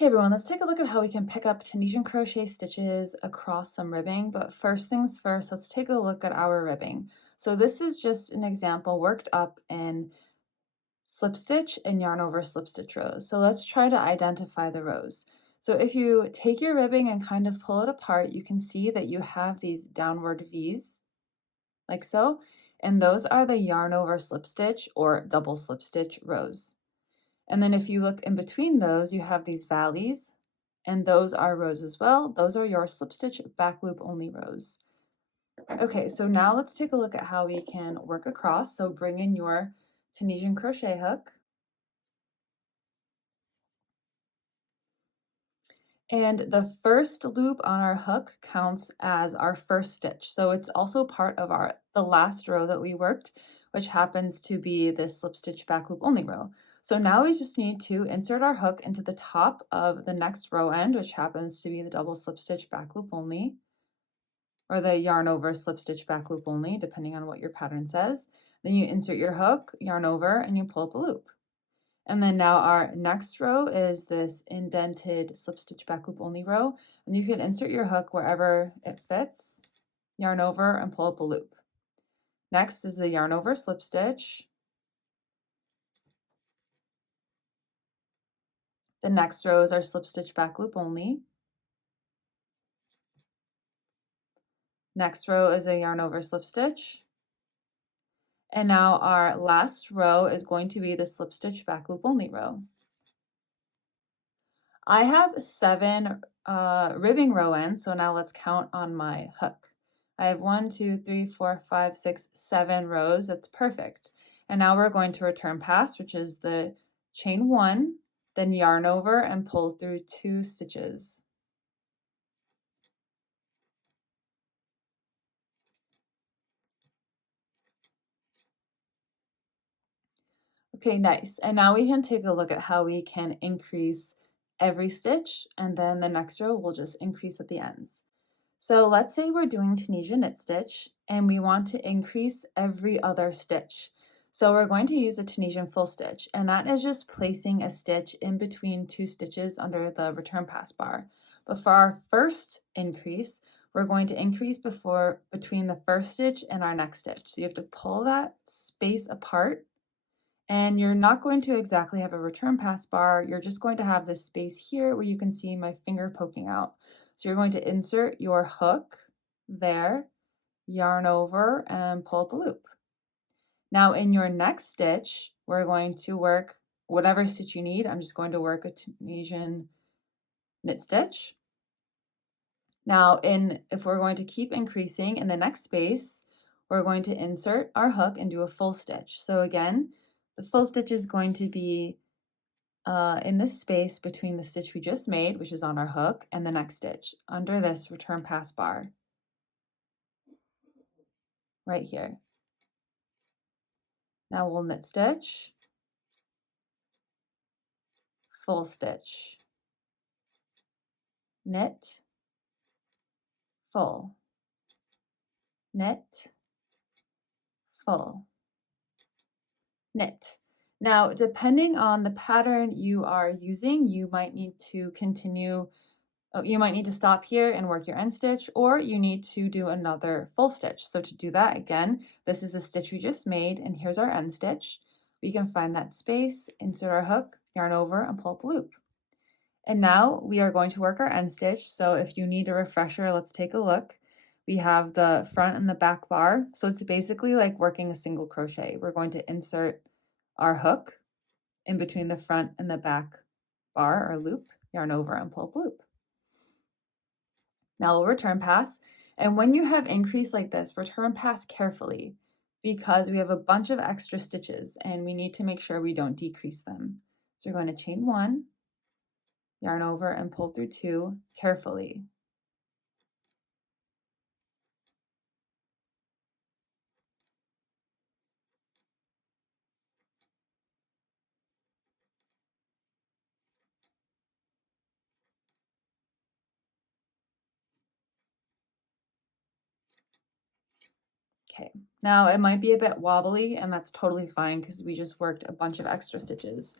Hey everyone, let's take a look at how we can pick up Tunisian crochet stitches across some ribbing, but first things first, let's take a look at our ribbing. So this is just an example worked up in slip stitch and yarn over slip stitch rows. So let's try to identify the rows. So if you take your ribbing and kind of pull it apart, you can see that you have these downward V's, like so, and those are the yarn over slip stitch or double slip stitch rows. And then if you look in between those, you have these valleys, and those are rows as well. Those are your slip stitch back loop only rows. Okay, so now let's take a look at how we can work across. So bring in your Tunisian crochet hook. And the first loop on our hook counts as our first stitch. So it's also part of the last row that we worked, which happens to be this slip stitch back loop only row. So now we just need to insert our hook into the top of the next row end, which happens to be the double slip stitch back loop only, or the yarn over slip stitch back loop only, depending on what your pattern says. Then you insert your hook, yarn over, and you pull up a loop. And then now our next row is this indented slip stitch back loop only row, and you can insert your hook wherever it fits, yarn over, and pull up a loop. Next is the yarn over slip stitch. The next row is our slip stitch back loop only. Next row is a yarn over slip stitch. And now our last row is going to be the slip stitch back loop only row. I have 7 ribbing row ends, so now let's count on my hook. I have 1, 2, 3, 4, 5, 6, 7 rows. That's perfect. And now we're going to return pass, which is the chain 1, then yarn over and pull through 2 stitches. Okay, nice. And now we can take a look at how we can increase every stitch, and then the next row will just increase at the ends. So let's say we're doing Tunisian knit stitch and we want to increase every other stitch. So we're going to use a Tunisian full stitch, and that is just placing a stitch in between 2 stitches under the return pass bar. But for our first increase, we're going to increase between the first stitch and our next stitch. So you have to pull that space apart, and you're not going to exactly have a return pass bar. You're just going to have this space here where you can see my finger poking out. So you're going to insert your hook there, yarn over, and pull up a loop. Now in your next stitch, we're going to work whatever stitch you need. I'm just going to work a Tunisian knit stitch. Now if we're going to keep increasing in the next space, we're going to insert our hook and do a full stitch. So again, the full stitch is going to be in this space between the stitch we just made, which is on our hook, and the next stitch under this return pass bar right here. Now we'll knit stitch, full stitch, knit, full, knit, full, knit. Now, depending on the pattern you are using, you might need to stop here and work your end stitch, or you need to do another full stitch. So to do that, again, this is the stitch we just made, and here's our end stitch. We can find that space, insert our hook, yarn over, and pull up a loop. And now we are going to work our end stitch. So if you need a refresher, let's take a look. We have the front and the back bar. So it's basically like working a single crochet. We're going to insert our hook in between the front and the back bar or loop, yarn over, and pull up a loop. Now we'll return pass. And when you have increase like this, return pass carefully because we have a bunch of extra stitches and we need to make sure we don't decrease them. So we're going to chain 1, yarn over, and pull through 2 carefully. Okay, now it might be a bit wobbly, and that's totally fine because we just worked a bunch of extra stitches.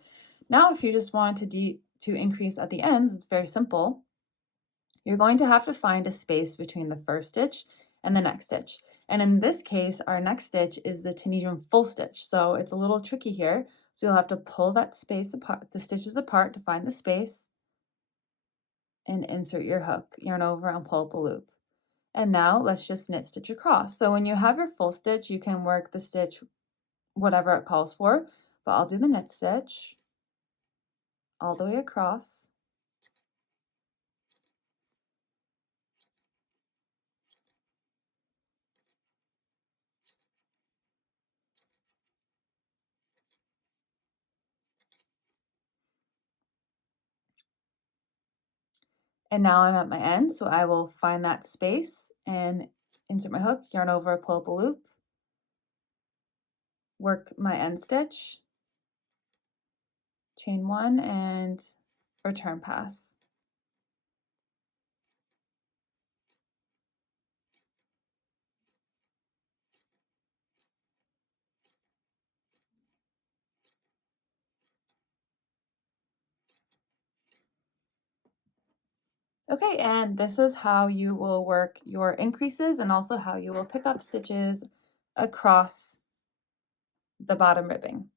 Now if you just want to to increase at the ends, it's very simple. You're going to have to find a space between the first stitch and the next stitch. And in this case, our next stitch is the Tunisian full stitch. So it's a little tricky here. So you'll have to pull that space apart, the stitches apart to find the space and insert your hook, yarn over and pull up a loop. And now let's just knit stitch across. So when you have your full stitch, you can work the stitch whatever it calls for, but I'll do the knit stitch all the way across. And now I'm at my end, so I will find that space and insert my hook, yarn over, pull up a loop, work my end stitch, chain one, and return pass. Okay, and this is how you will work your increases and also how you will pick up stitches across the bottom ribbing.